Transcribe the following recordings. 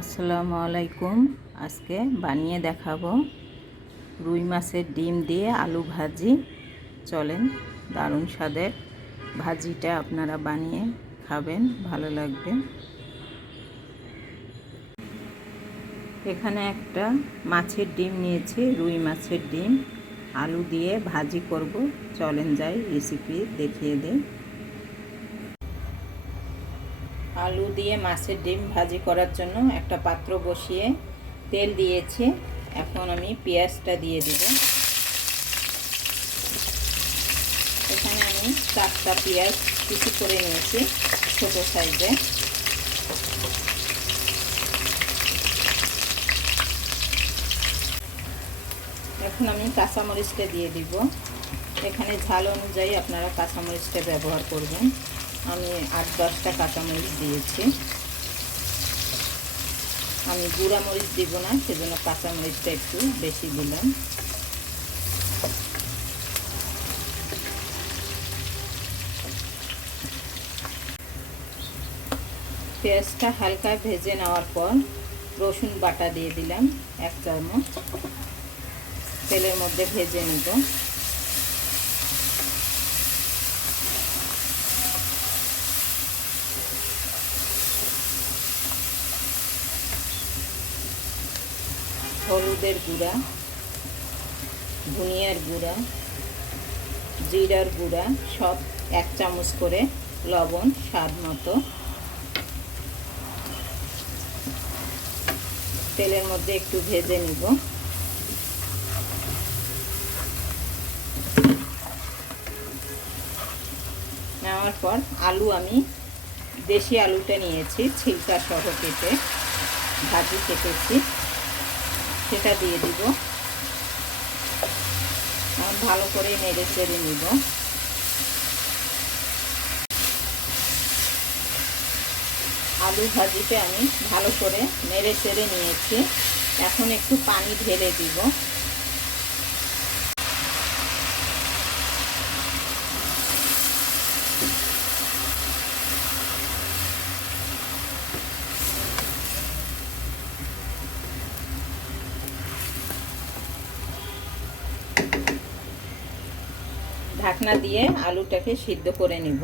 আসসালামু আলাইকুম। আজকে বানিয়ে দেখাবো রুই মাছের ডিম দিয়ে আলু ভাজি। চলেন, দারুণ স্বাদের ভাজিটা আপনারা বানিয়ে খাবেন, ভালো লাগবে। এখানে একটা মাছের ডিম নিয়েছি, রুই মাছের ডিম আলু দিয়ে ভাজি করব। চলেন যাই রেসিপি দেখিয়ে দিই। আলু দিয়ে মাছের ডিম ভাজি করার জন্য একটা পাত্র বসিয়ে তেল দিয়েছি। এখন আমি পেঁয়াজটা দিয়ে দিব। এখানে আমি 4টা পেঁয়াজ কুচি করে নিয়েছি ছোট সাইজে। এখন আমি কাঁচামরিচটা দিয়ে দিব। এখানে ঝাল অনুযায়ী আপনারা কাঁচামরিচটা ব্যবহার করবেন। আমি 8-10টা কাঁচামরিচ দিয়েছি। আমি গুঁড়া মরিচ দিব না, সেজন্য কাঁচামরিচটা একটু বেশি দিলাম। পেঁয়াজটা হালকা ভেজে নেওয়ার পর রসুন বাটা দিয়ে দিলাম 1 চামচ। তেলের মধ্যে ভেজে নিব। হলুদের গুঁড়া, ধনিয়ার গুঁড়া, জিরার গুঁড়া সব 1 চামচ করে, লবণ স্বাদ মতো। তেলের মধ্যে একটু ভেজে নিব। নেওয়ার পর আলু, আমি দেশি আলুটা নিয়েছি, ছিলকা সহ কেটে ভাজি কেটেছি, সেটা দিয়ে দিব। ভালো করে নেড়ে চেড়ে নিব। আলু ভাজিতে আমি ভালো করে নেড়ে চেড়ে নিয়েছি। এখন একটু পানি ঢেলে দিব। ঢাকনা দিয়ে আলুটাকে সিদ্ধ করে নিব।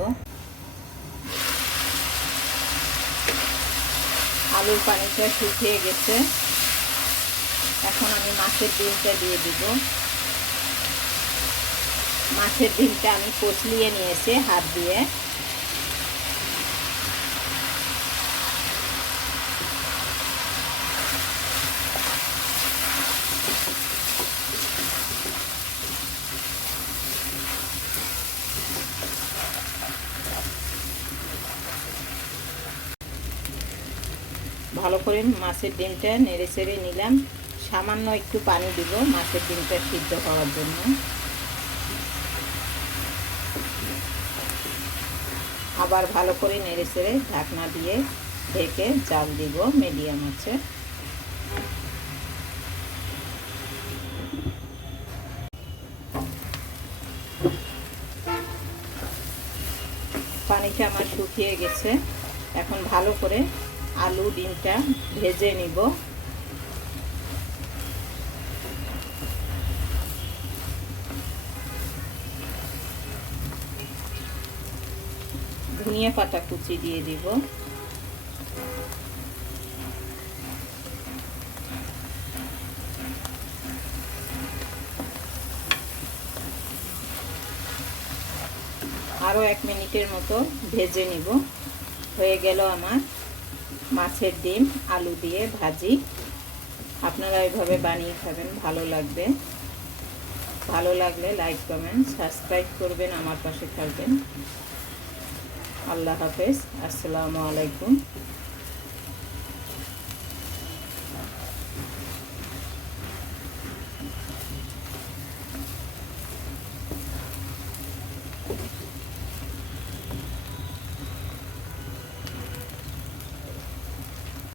আলুর পানিটা শুকিয়ে গেছে। এখন আমি মাছের ডিমটা দিয়ে দিব। মাছের ডিমটা আমি কচলিয়ে নিয়েছি হাত দিয়ে। ভালো করে মাছের ডিমটা নেড়ে চেড়ে নিলাম। সামান্য একটু পানি দিব মাছের ডিমটা সিদ্ধ হওয়ার জন্য। আবার ভালো করে নেড়ে চেড়ে ঢাকনা দিয়ে ঢেকে জাল দিব মিডিয়াম আছে। পানিটা আমার শুকিয়ে গেছে। এখন ভালো করে আলু ডিমটা ভেজে নিব। ধনিয়া পাতা কুচি দিয়ে দিব। আরও 1 মিনিটের মতো ভেজে নিব। হয়ে গেল আমার মাছের ডিম আলু দিয়ে ভাজি। আপনারা এভাবে বানিয়ে খাবেন, ভালো লাগবে। ভালো লাগলে লাইক, কমেন্ট, সাবস্ক্রাইব করবেন, আমার পাশে থাকবেন। আল্লাহ হাফেজ। আসসালামু আলাইকুম।